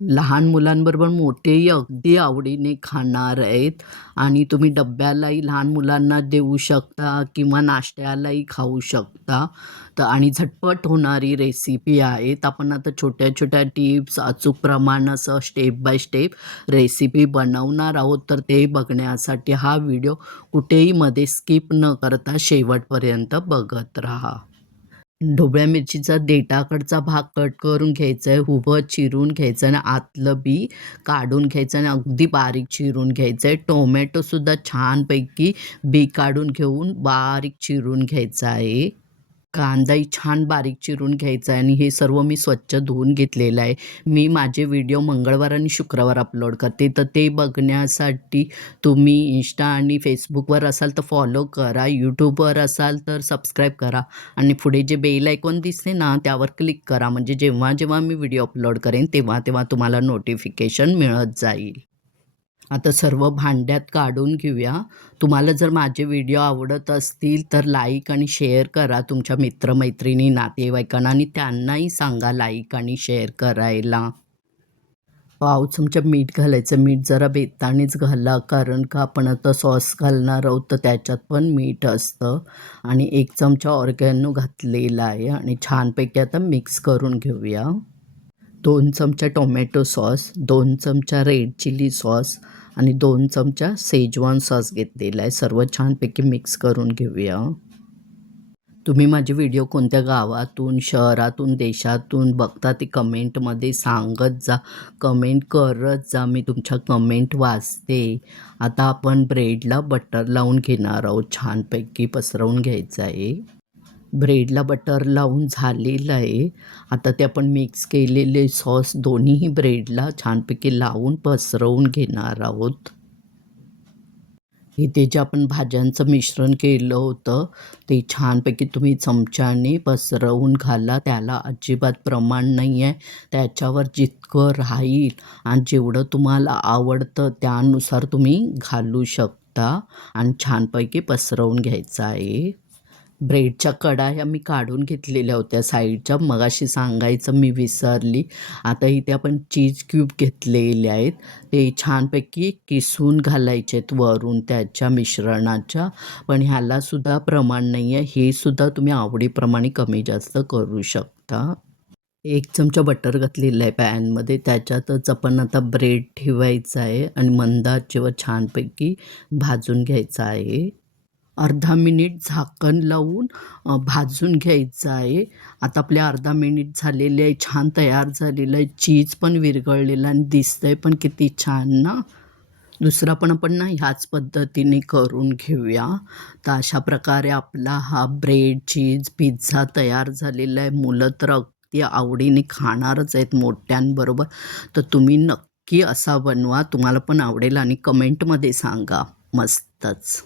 लहान मुलांबरोबर मोठेही अगदी आवडीने खाणार आहेत आणि तुम्ही डब्यालाही लहान मुलांना देऊ शकता किंवा नाश्त्यालाही खाऊ शकता. तर आणि झटपट होणारी रेसिपी आहे. तर आपण आता छोट्या-छोट्या टिप्स, अचूक प्रमाण असं स्टेप बाय स्टेप रेसिपी बनवणार आहोत. तर ते बघण्यासाठी हा व्हिडिओ कुठेही मध्ये स्किप न करता शेवटपर्यंत बघत राहा. ढोबळ्या मिरचीचा देठाकडचा भाग कट करून घ्यायचा आहे, उभं चिरून घ्यायचं आणि आतलं बी काढून घ्यायचं आणि अगदी बारीक चिरून घ्यायचं आहे. टोमॅटोसुद्धा छानपैकी बी काढून घेऊन बारीक चिरून घ्यायचा आहे. कांदाही छान बारीक चिरून घ्यायचा आहे आणि हे सर्व मी स्वच्छ धुवून घेतलेलं आहे. मी माझे व्हिडिओ मंगळवार आणि शुक्रवार अपलोड करते, तर ते बघण्यासाठी तुम्ही Insta आणि Facebookवर असाल तर फॉलो करा. YouTubeवर असाल तर सबस्क्राईब करा आणि पुढे जे बेल आयकॉन दिसते ना, त्यावर क्लिक करा. म्हणजे जेव्हा-जेव्हा मी व्हिडिओ अपलोड करेन, तेव्हा-तेव्हा तुम्हाला नोटिफिकेशन मिळत जाईल. आता सर्व भांड्यात काढून घेऊया. तुम्हाला जर माझे व्हिडिओ आवडत असतील तर लाईक आणि शेअर करा तुमच्या मित्र-मैत्रिणी, नातेवाईकांना आणि त्यांनाही सांगा लाईक आणि शेअर करायला. पाव चमचा मीठ घालायचं. मीठ जरा बेतानेच घाला, कारण का आपण आता सॉस घालणार आहोत तर त्याच्यात पण मीठ असतं. आणि 1 चमचा ऑर्गॅनो घातलेला आहे आणि छानपैकी आता मिक्स करून घेऊया. 2 चमचा टोमॅटो सॉस, 2 चमचा रेड चिली सॉस आणि 2 चमचा शेजवान सॉस घेतलेला आहे. सर्व छानपैकी मिक्स करून घेऊया. तुम्ही माझे व्हिडिओ कोणत्या गावातून, शहरातून, देशातून बघता ते कमेंटमध्ये सांगत जा. कमेंट करत जा. मी तुमच्या कमेंट वाचते. आता आपण ब्रेडला बटर लावून घेणार आहोत. छानपैकी पसरवून घ्यायचं आहे. ब्रेडला बटर लावून झालेलं आहे. आता ते आपण मिक्स केलेले सॉस दोन्हीही ब्रेडला छानपैकी लावून पसरवून घेणार आहोत. इथे जे आपण भाज्यांचं मिश्रण केलं होतं, ते छानपैकी तुम्ही चमच्याने पसरवून घाला. त्याला अजिबात प्रमाण नाही आहे. त्याच्यावर जितकं राहील आणि जेवढं तुम्हाला आवडतं त्यानुसार तुम्ही घालू शकता आणि छानपैकी पसरवून घ्यायचं आहे. ब्रेडच्या कढया मी काढून घेतलेल्या होत्या साईडच्या. मगाशी सांगायचं मी विसरली. आता इथे आपण चीज क्यूब घेतलेले आहेत. ते छानपैकी किसून घालायचे आहेत वरून त्याच्या मिश्रणाच्या. पण ह्यालासुद्धा प्रमाण नाही आहे. हे सुद्धा तुम्ही आवडीप्रमाणे कमी जास्त करू शकता. 1 चमचा बटर घातलेलं आहे पॅनमध्ये. त्याच्यातच आपण आता ब्रेड ठेवायचा आहे आणि मंद आचेवर छानपैकी भाजून घ्यायचा आहे. अर्धा मिनिट झाकण लावून भाजून घ्यायचं आहे. आता आपले अर्धा मिनिट झालेले आहे. छान तयार झालेलं आहे. चीज पण विरघळलेलं आणि दिसतंय पण किती छान ना. दुसरा पण आपण ना ह्याच पद्धतीने करून घेऊया. तर अशा प्रकारे आपला हा ब्रेड, चीज, पिझ्झा तयार झालेला आहे. मुलं तर अगदी आवडीने खाणारच आहेत मोठ्यांबरोबर. तर तुम्ही नक्की असा बनवा. तुम्हाला पण आवडेल आणि कमेंटमध्ये सांगा. मस्तच.